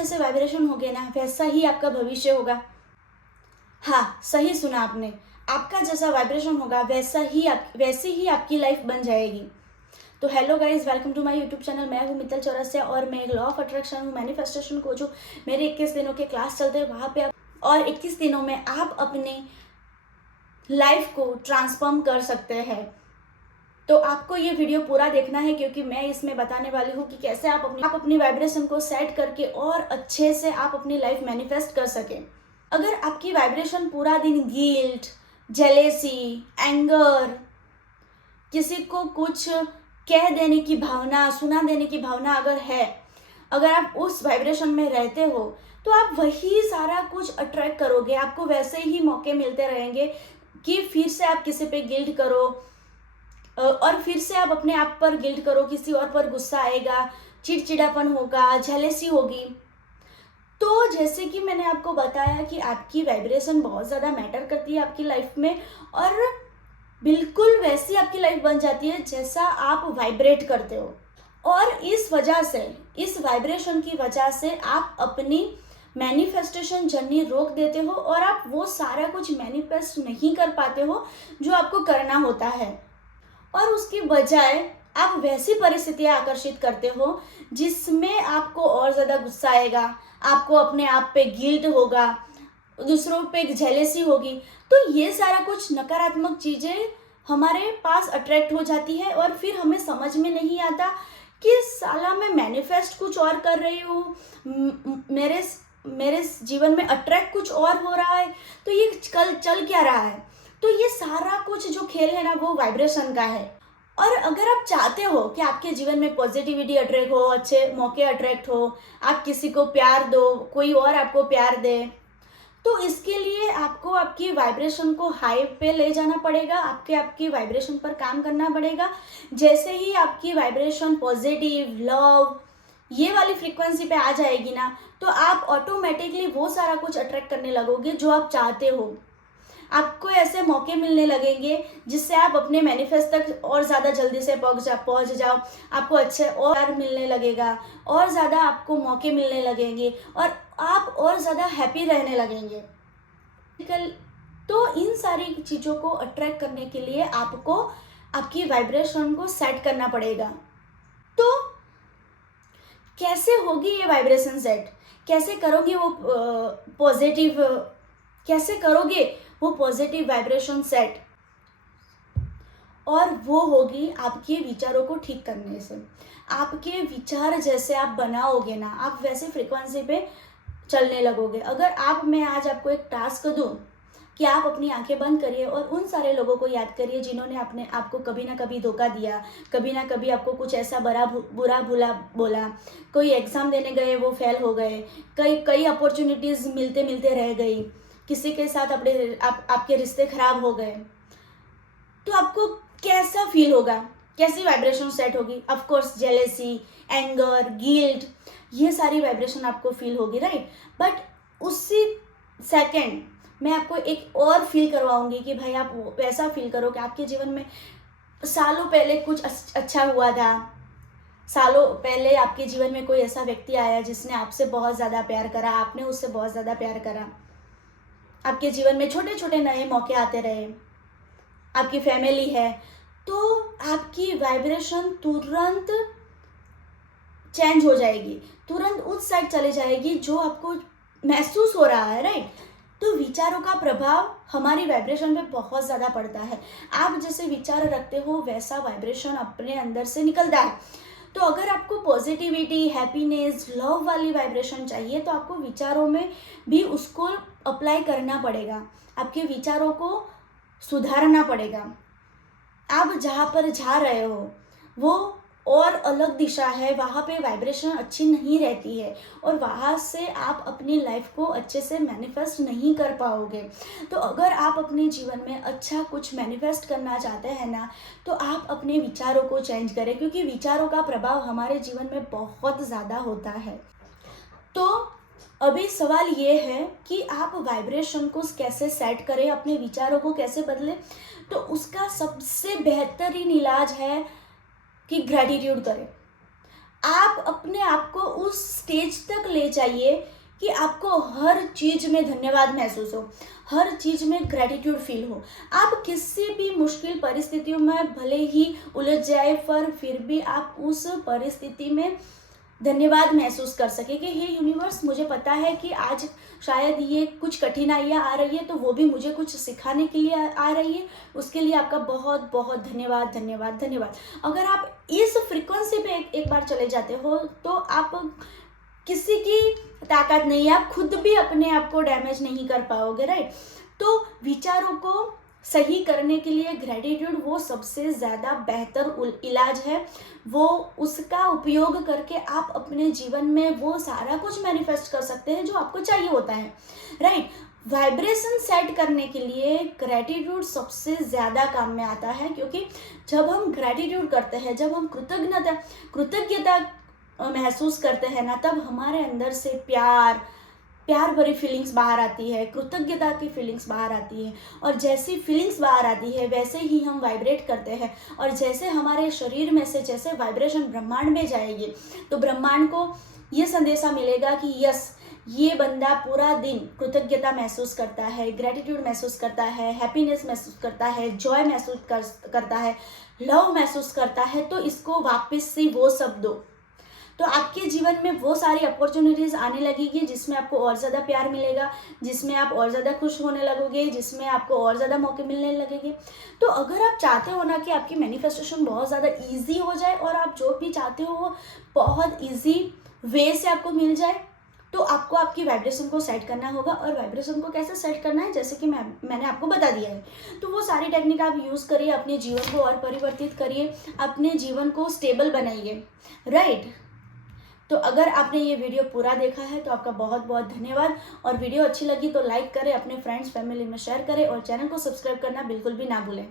जैसे वाइब्रेशन होगे ना, वैसा ही आपका भविष्य होगा। हाँ, सही सुना आपने। आपका जैसा वाइब्रेशन होगा वैसे ही आपकी लाइफ बन जाएगी। तो hello guys, welcome to my YouTube channel. मैं हूँ मित्तल चौरसिया और मैं एक लॉ ऑफ अट्रैक्शन हूँ, मैनिफेस्टेशन कोच हूँ। मेरे 21 दिनों के क्लास चलते हैं, वहाँ पे आप और 21 दिनों में आप अपनी लाइफ को ट्रांसफॉर्म कर सकते हैं। तो आपको ये वीडियो पूरा देखना है, क्योंकि मैं इसमें बताने वाली हूँ कि कैसे आप अपनी वाइब्रेशन को सेट करके और अच्छे से आप अपनी लाइफ मैनिफेस्ट कर सकें। अगर आपकी वाइब्रेशन पूरा दिन गिल्ट, जेलेसी, एंगर, किसी को कुछ कह देने की भावना, सुना देने की भावना अगर है, अगर आप उस वाइब्रेशन में रहते हो, तो आप वही सारा कुछ अट्रैक्ट करोगे। आपको वैसे ही मौके मिलते रहेंगे कि फिर से आप किसी पे गिल्ट करो और फिर से आप अपने आप पर गिल्ट करो, किसी और पर गुस्सा आएगा, चिड़चिड़ापन होगा, जेलेसी होगी। तो जैसे कि मैंने आपको बताया कि आपकी वाइब्रेशन बहुत ज़्यादा मैटर करती है आपकी लाइफ में, और बिल्कुल वैसी आपकी लाइफ बन जाती है जैसा आप वाइब्रेट करते हो। और इस वाइब्रेशन की वजह से आप अपनी मैनिफेस्टेशन जर्नी रोक देते हो और आप वो सारा कुछ मैनिफेस्ट नहीं कर पाते हो जो आपको करना होता है। और उसकी बजाय आप वैसी परिस्थितियां आकर्षित करते हो जिसमें आपको और ज़्यादा गुस्सा आएगा, आपको अपने आप पे गिल्ट होगा, दूसरों पे जेलेसी होगी। तो ये सारा कुछ नकारात्मक चीज़ें हमारे पास अट्रैक्ट हो जाती है और फिर हमें समझ में नहीं आता कि साला मैं मैनिफेस्ट कुछ और कर रही हूँ, मेरे जीवन में अट्रैक्ट कुछ और हो रहा है, तो ये कल चल क्या रहा है। तो ये सारा कुछ जो खेल है ना, वो वाइब्रेशन का है। और अगर आप चाहते हो कि आपके जीवन में पॉजिटिविटी अट्रैक्ट हो, अच्छे मौके अट्रैक्ट हो, आप किसी को प्यार दो, कोई और आपको प्यार दे, तो इसके लिए आपको आपकी वाइब्रेशन को हाई पे ले जाना पड़ेगा, आपकी वाइब्रेशन पर काम करना पड़ेगा। जैसे ही आपकी वाइब्रेशन पॉजिटिव, लव, ये वाली फ्रीक्वेंसी पे आ जाएगी ना, तो आप ऑटोमेटिकली वो सारा कुछ अट्रैक्ट करने लगोगे जो आप चाहते हो। आपको ऐसे मौके मिलने लगेंगे जिससे आप अपने मैनिफेस्ट तक और ज़्यादा जल्दी से पहुँच जाओ। आपको अच्छे और मिलने लगेगा, और ज़्यादा आपको मौके मिलने लगेंगे और आप और ज़्यादा हैप्पी रहने लगेंगे। तो इन सारी चीज़ों को अट्रैक्ट करने के लिए आपको आपकी वाइब्रेशन को सेट करना पड़ेगा। तो कैसे होगी ये वाइब्रेशन सेट, कैसे करोगे वो पॉजिटिव वाइब्रेशन सेट, और वो होगी आपके विचारों को ठीक करने से। आपके विचार जैसे आप बनाओगे ना, आप वैसे फ्रीक्वेंसी पे चलने लगोगे। अगर मैं आज आपको एक टास्क दूं कि आप अपनी आंखें बंद करिए और उन सारे लोगों को याद करिए जिन्होंने आपको कभी ना कभी धोखा दिया, कभी ना कभी आपको कुछ ऐसा बुरा भुला बोला, कोई एग्ज़ाम देने गए वो फेल हो गए, कई अपॉर्चुनिटीज़ मिलते मिलते रह गई, किसी के साथ आपके रिश्ते खराब हो गए, तो आपको कैसा फील होगा, कैसी वाइब्रेशन सेट होगी? Of course jealousy, anger, guilt, ये सारी वाइब्रेशन आपको फील होगी, राइट। बट उसी सेकंड मैं आपको एक और फील करवाऊंगी कि भाई आप वैसा फील करो कि आपके जीवन में सालों पहले कुछ अच्छा हुआ था, सालों पहले आपके जीवन में कोई ऐसा व्यक्ति आया जिसने आपसे बहुत ज़्यादा प्यार करा, आपने उससे बहुत ज़्यादा प्यार करा, आपके जीवन में छोटे छोटे नए मौके आते रहे, आपकी फैमिली है, तो आपकी वाइब्रेशन तुरंत चेंज हो जाएगी, तुरंत उस साइड चली जाएगी जो आपको महसूस हो रहा है, राइट। तो विचारों का प्रभाव हमारी वाइब्रेशन पे बहुत ज़्यादा पड़ता है। आप जैसे विचार रखते हो वैसा वाइब्रेशन अपने अंदर से निकलता है। तो अगर आपको पॉजिटिविटी, हैप्पीनेस, लव वाली वाइब्रेशन चाहिए, तो आपको विचारों में भी उसको अप्लाई करना पड़ेगा, आपके विचारों को सुधारना पड़ेगा। आप जहाँ पर जा रहे हो वो और अलग दिशा है, वहाँ पे वाइब्रेशन अच्छी नहीं रहती है और वहाँ से आप अपनी लाइफ को अच्छे से मैनिफेस्ट नहीं कर पाओगे। तो अगर आप अपने जीवन में अच्छा कुछ मैनिफेस्ट करना चाहते हैं ना, तो आप अपने विचारों को चेंज करें, क्योंकि विचारों का प्रभाव हमारे जीवन में बहुत ज़्यादा होता है। तो अभी सवाल ये है कि आप वाइब्रेशन को कैसे सेट करें, अपने विचारों को कैसे बदलें। तो उसका सबसे बेहतरीन इलाज है कि ग्रैटिट्यूड करें। आप अपने आप को उस स्टेज तक ले चाहिए कि आपको हर चीज़ में धन्यवाद महसूस हो, हर चीज़ में ग्रैटिट्यूड फील हो। आप किसी भी मुश्किल परिस्थितियों में भले ही उलझ जाए, पर फिर भी आप उस परिस्थिति में धन्यवाद महसूस कर सके कि हे यूनिवर्स, मुझे पता है कि आज शायद ये कुछ कठिनाइयाँ आ रही है, तो वो भी मुझे कुछ सिखाने के लिए आ रही है। उसके लिए आपका बहुत बहुत धन्यवाद, धन्यवाद, धन्यवाद। अगर आप इस फ्रीक्वेंसी पे एक बार चले जाते हो, तो आप किसी की ताकत नहीं है, आप खुद भी अपने आप को डैमेज नहीं कर पाओगे, राइट। तो विचारों को सही करने के लिए ग्रैटिट्यूड वो सबसे ज़्यादा बेहतर इलाज है। वो उसका उपयोग करके आप अपने जीवन में वो सारा कुछ मैनिफेस्ट कर सकते हैं जो आपको चाहिए होता है, राइट। वाइब्रेशन सेट करने के लिए ग्रैटिट्यूड सबसे ज़्यादा काम में आता है, क्योंकि जब हम ग्रैटिट्यूड करते हैं, जब हम कृतज्ञता महसूस करते हैं ना, तब हमारे अंदर से प्यार भरी फीलिंग्स बाहर आती है, कृतज्ञता की फीलिंग्स बाहर आती है। और जैसी फीलिंग्स बाहर आती है वैसे ही हम वाइब्रेट करते हैं, और जैसे हमारे शरीर में से जैसे वाइब्रेशन ब्रह्मांड में जाएगी, तो ब्रह्मांड को ये संदेशा मिलेगा कि यस, ये बंदा पूरा दिन कृतज्ञता महसूस करता है, ग्रैटिट्यूड महसूस करता है, हैप्पीनेस महसूस करता है, जॉय महसूस करता है, लव महसूस करता है, तो इसको वापस से वो सब दो। तो आपके जीवन में वो सारी अपॉर्चुनिटीज़ आने लगेगी जिसमें आपको और ज़्यादा प्यार मिलेगा, जिसमें आप और ज़्यादा खुश होने लगोगे, जिसमें आपको और ज़्यादा मौके मिलने लगेंगे। तो अगर आप चाहते हो ना कि आपकी मैनिफेस्टेशन बहुत ज़्यादा ईजी हो जाए और आप जो भी चाहते हो वो बहुत ईजी वे से आपको मिल जाए, तो आपको आपकी वाइब्रेशन को सेट करना होगा। और वाइब्रेशन को कैसे सेट करना है, जैसे कि मैंने आपको बता दिया है। तो वो सारी टेक्निक आप यूज़ करिए, अपने जीवन को और परिवर्तित करिए, अपने जीवन को स्टेबल बनाइए, राइट। तो अगर आपने ये वीडियो पूरा देखा है तो आपका बहुत बहुत धन्यवाद। और वीडियो अच्छी लगी तो लाइक करें, अपने फ्रेंड्स फैमिली में शेयर करें, और चैनल को सब्सक्राइब करना बिल्कुल भी ना भूलें।